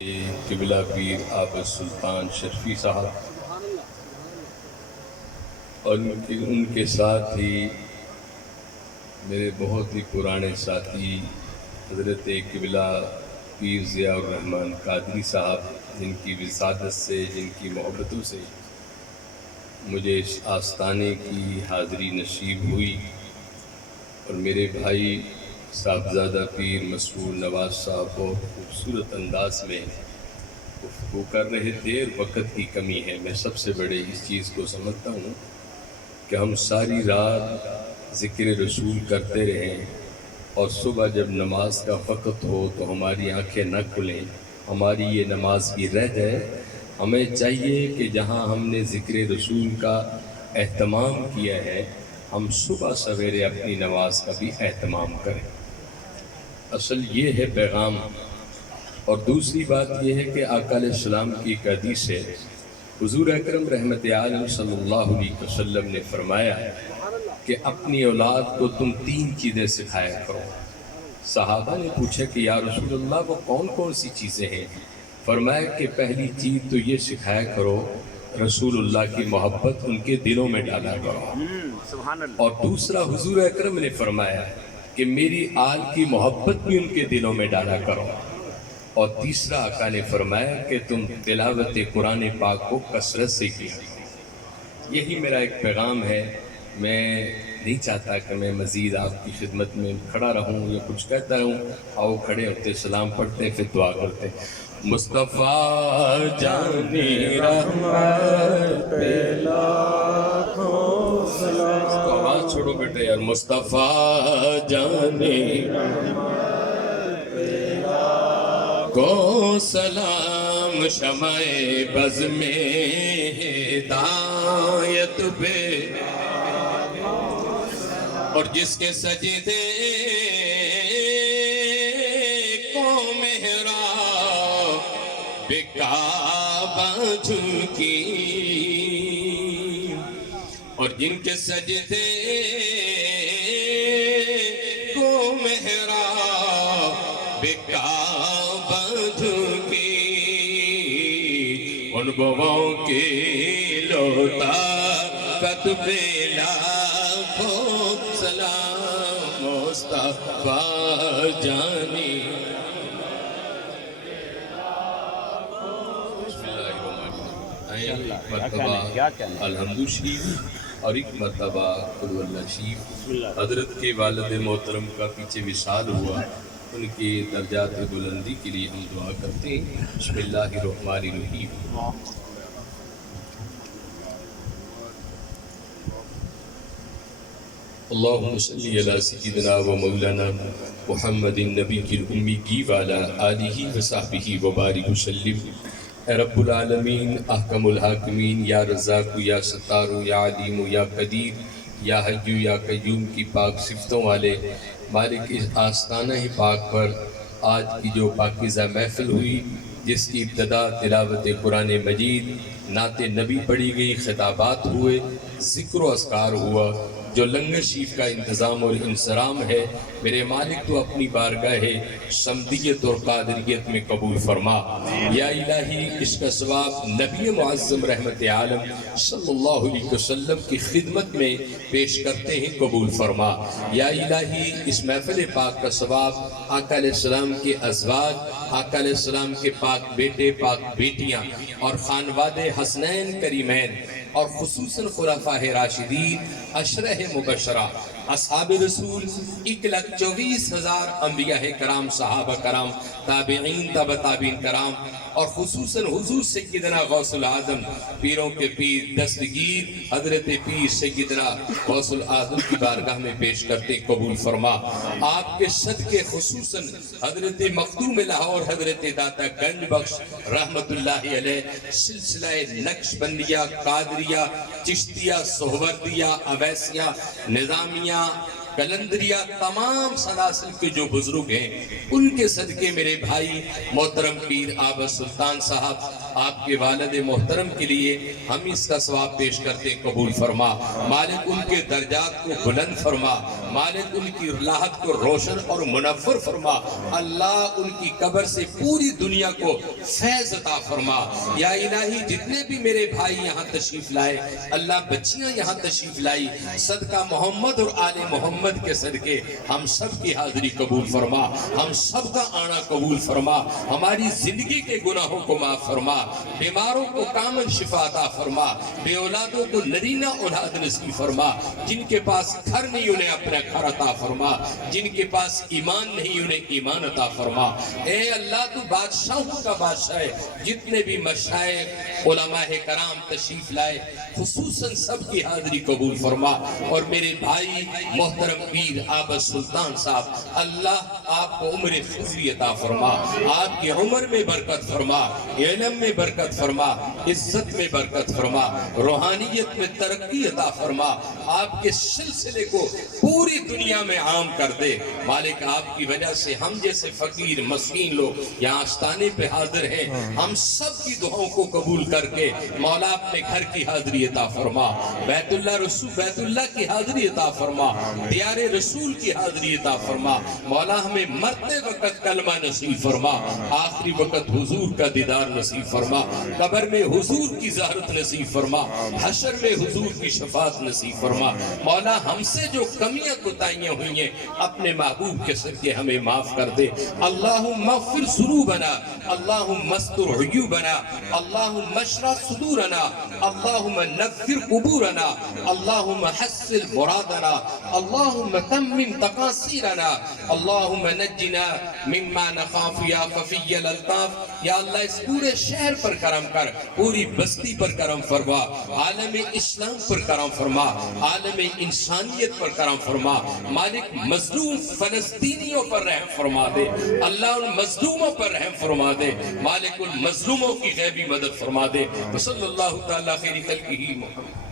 قبلہ پیر عابد سلطان شرفی صاحب اور ان کے ساتھ ہی میرے بہت ہی پرانے ساتھی حضرت قبلہ پیر ضیاء الرحمن قادری صاحب، جن کی وسادت سے، جن کی محبتوں سے مجھے اس آستانے کی حاضری نصیب ہوئی، اور میرے بھائی صاحبزادہ پیر مسرور نواز صاحب بہت خوبصورت انداز میں گفتگو کر رہے تھے، اور وقت کی کمی ہے۔ میں سب سے بڑے اس چیز کو سمجھتا ہوں کہ ہم ساری رات ذکر رسول کرتے رہیں اور صبح جب نماز کا وقت ہو تو ہماری آنکھیں نہ کھلیں، ہماری یہ نماز بھی رہ جائے۔ ہمیں چاہیے کہ جہاں ہم نے ذکر رسول کا اہتمام کیا ہے، ہم صبح سویرے اپنی نماز کا بھی اہتمام کریں۔ اصل یہ ہے پیغام۔ اور دوسری بات یہ ہے کہ آقا علیہ السلام کی ایک حدیث ہے، حضور اکرم رحمت عالم صلی اللہ علیہ وسلم نے فرمایا کہ اپنی اولاد کو تم 3 چیزیں سکھایا کرو۔ صحابہ نے پوچھا کہ یا رسول اللہ وہ کون کون سی چیزیں ہیں؟ فرمایا کہ پہلی چیز تو یہ سکھایا کرو رسول اللہ کی محبت ان کے دلوں میں ڈالا کرو، اور دوسرا حضور اکرم نے فرمایا کہ میری آل کی محبت بھی ان کے دلوں میں ڈالا کرو، اور تیسرا آقا نے فرمایا کہ تم تلاوت قرآن پاک کو کثرت سے کیا کرو۔ یہی میرا ایک پیغام ہے۔ میں نہیں چاہتا کہ میں مزید آپ کی خدمت میں کھڑا رہوں یا کچھ کہتا رہوں۔ آؤ کھڑے ہوتے، سلام پڑھتے، پھر دعا کرتے۔ مصطفیٰ جانی رحمت پہ لاکھوں سلام۔ اس کو آواز چھوڑو بیٹے یار۔ مصطفیٰ جانی کو سلام، شمع بز میں ہدایت پہ، اور جس کے سجدے کو محراب کعبہ جھکی، اور جن کے سجدے کو محراب کعبہ جھکی، ان بووں کی لطافت پہ لاکھوں سلام۔ مصطفیٰ جانی مرتبہ الحمد شریف اور ایک مرتبہ قل واللہ شریف۔ حضرت کے والد محترم کا پیچھے وصال ہوا، ان کے درجات بلندی کے لیے ہم دعا کرتے ہیں۔ بسم اللہ الرحمن الرحیم۔ اللہم صلی علی سیدنا و مولانا محمد النبی الأمی وعلی آلہ وصحبہ وبارک وسلم۔ اے رب العالمین، احکم الحاکمین، یا رزاق یا ستار یا علیم یا قدیر، یا حی یا قیوم کی پاک صفتوں والے مالک، اس آستانہ پاک پر آج کی جو پاکیزہ محفل ہوئی، جس کی ابتدا تلاوت قرآن مجید، نعت نبی پڑھی گئی، خطابات ہوئے، ذکر و اذکار ہوا، جو لنگر شریف کا انتظام اور انصرام ہے، میرے مالک تو اپنی بارگاہ صمدیت اور قادریت میں قبول فرما۔ یا الہی، اس کا ثواب نبی معظم رحمت عالم صلی اللہ علیہ وسلم کی خدمت میں پیش کرتے ہیں، قبول فرما۔ یا الہی، اس محفل پاک کا ثواب آقا علیہ السلام کے ازواج، آقا علیہ السلام کے پاک بیٹے، پاک بیٹیاں اور خانواد حسنین کریمین، اور خصوصاً خلفاء راشدین، عشرہ مبشرہ، اصحاب رسول، 1,24,000 انبیاء کرام، صحابہ کرام، تابعین، تبع تابعین کرام، اور خصوصاً حضور سیدنا غوث العظم، پیروں کے پیر، دستگیر حضرت پیر سیدنا غوث العظم کی بارگاہ میں پیش کرتے، قبول فرما۔ آپ کے صدقے خصوصاً حضرت مخدوم لاہور، حضرت داتا گنج بخش رحمت اللہ علیہ، سلسلہ نقش بندیہ، قادریہ، چشتیہ، سہوردیہ، اویسیہ، نظامیہ، کلندریہ، تمام سلاسل کے جو بزرگ ہیں، ان کے صدقے میرے بھائی محترم پیر عابد سلطان صاحب آپ کے والد محترم کے لیے ہم اس کا ثواب پیش کرتے قبول فرما مالک، ان کے درجات کو بلند فرما مالک، ان کی راحت کو روشن اور منور فرما اللہ، ان کی قبر سے پوری دنیا کو فیض عطا فرما یا الہی، جتنے بھی میرے بھائی یہاں تشریف لائے اللہ، بچیاں یہاں تشریف لائی، صدقہ محمد اور آل محمد کے صدقے ہم سب کی حاضری قبول فرما، ہم سب کا آنا قبول فرما، ہماری زندگی کے گناہوں کو معاف فرما، بیماروں کو کامل شفا عطا فرما، بے اولادوں کو نرینہ اولاد نصیب فرما، جن کے پاس گھر نہیں انہیں اپنا گھر عطا فرما، جن کے پاس ایمان نہیں انہیں ایمان عطا فرما۔ اے اللہ تو بادشاہوں کا بادشاہ ہے، جتنے بھی مشائخ علماء کرام تشریف لائے خصوصاً سب کی حاضری قبول فرما، اور میرے بھائی محترم پیر عابد سلطان صاحب اللہ آپ کو عمر خضری عطا فرما، آپ کی عمر میں برکت فرما، علم میں برکت فرما، عزت میں برکت فرما، روحانیت میں ترقی عطا فرما، آپ کے سلسلے کو پوری دنیا میں عام کر دے مالک۔ آپ کی وجہ سے ہم جیسے فقیر مسکین لوگ یہاں آستانے پہ حاضر ہیں، ہم سب کی دعاؤں کو قبول کر کے مولا اپنے گھر کی حاضری عطا فرما، بیت اللہ کی حاضری عطا فرما، دیار رسول کی حاضری عطا فرما مولا، ہمیں مرتے وقت کلمہ نصیب فرما، آخری وقت حضور کا دیدار نصیب فرما، قبر میں حضور کی زیارت نصیب فرما، حشر میں حضور کی شفاعت نصیب فرما مولا، ہم سے جو کمیاں کوتاہیاں ہوئی ہیں اپنے محبوب کے صدقے ہمیں معاف کر دے۔ اللہم اغفر ذنوبنا، اللہم استر عیوبنا، اللہم اشرح صدورنا، اللہم نفر قبورنا، اللہم حسن مرادنا، اللہم تمم تقاصیرنا، اللہم نجنا مما نخاف یا خفی الالطاف۔ یا اللہ اس پورے شہر پر کرم کر، پوری بستی پر کرم فرما، عالم اسلام پر کرم فرما، عالم انسانیت پر کرم فرما مالک، مظلوم فلسطینیوں پر رحم فرما دے اللہ، ان مظلوموں پر رحم فرما دے مالک، ان مظلوموں کی غیبی مدد فرما دے۔ صلی اللہ تعالیٰ خیر خلقہ محمد۔